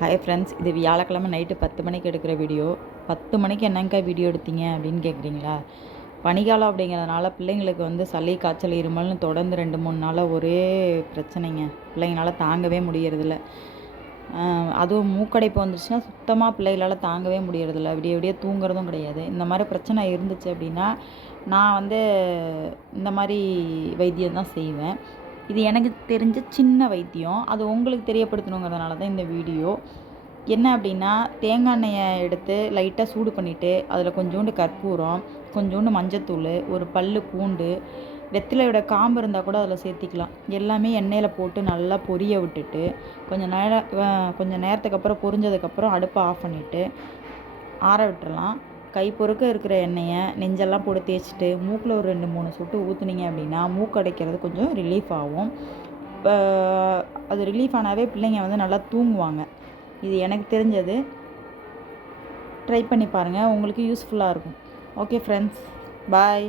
Hi friends இது வியாழக்கிழமை night பத்து மணிக்கு எடுக்கிற வீடியோ பத்து மணிக்கு என்னங்கக்கா வீடியோ எடுத்தீங்க அப்படின்னு கேட்குறீங்களா பனிக்காலம் அப்படிங்கிறதுனால பிள்ளைங்களுக்கு வந்து சளி காய்ச்சல் இருமல்னு தொடர்ந்து ரெண்டு மூணு நாளாக ஒரே பிரச்சனைங்க. பிள்ளைங்களால தாங்கவே முடியறதில்ல. அதுவும் மூக்கடைப்பு வந்துச்சுன்னா சுத்தமாக பிள்ளைகளால் தாங்கவே முடியறதில்ல. விடிய விடிய தூங்குறதும் கிடையாது. இந்த மாதிரி பிரச்சனை இருந்துச்சு அப்படின்னா நான் வந்து இந்த மாதிரி வைத்தியம் தான் செய்வேன். இது எனக்கு தெரிஞ்ச சின்ன வைத்தியம். அது உங்களுக்கு தெரியப்படுத்தணுங்கிறதுனால தான் இந்த வீடியோ. என்ன அப்படின்னா தேங்காய் எண்ணெயை எடுத்து லைட்டாக சூடு பண்ணிவிட்டு அதில் கொஞ்சோண்டு கற்பூரம் கொஞ்சோண்டு மஞ்சத்தூள் ஒரு பல் பூண்டு வெத்திலையோட காம்பு இருந்தால் கூட அதில் சேர்த்திக்கலாம். எல்லாமே எண்ணெயில் போட்டு நல்லா பொரிய விட்டுட்டு கொஞ்சம் நேரம் கொஞ்சம் நேரத்துக்கு அப்புறம் பொரிஞ்சதுக்கப்புறம் அடுப்பை ஆஃப் பண்ணிவிட்டு ஆற விட்டுறலாம். கை பொறுக்க இருக்கிற எண்ணெயை நெஞ்செல்லாம் போட்டு தேய்ச்சிட்டு மூக்கில் ஒரு ரெண்டு மூணு சொட்டு ஊற்றுனீங்க அப்படின்னா மூக்கு அடைக்கிறது கொஞ்சம் ரிலீஃப் ஆகும். இப்போ அது ரிலீஃப் ஆனாவே பிள்ளைங்க வந்து நல்லா தூங்குவாங்க. இது எனக்கு தெரிஞ்சது. ட்ரை பண்ணி பாருங்கள் உங்களுக்கு யூஸ்ஃபுல்லாக இருக்கும். Okay friends bye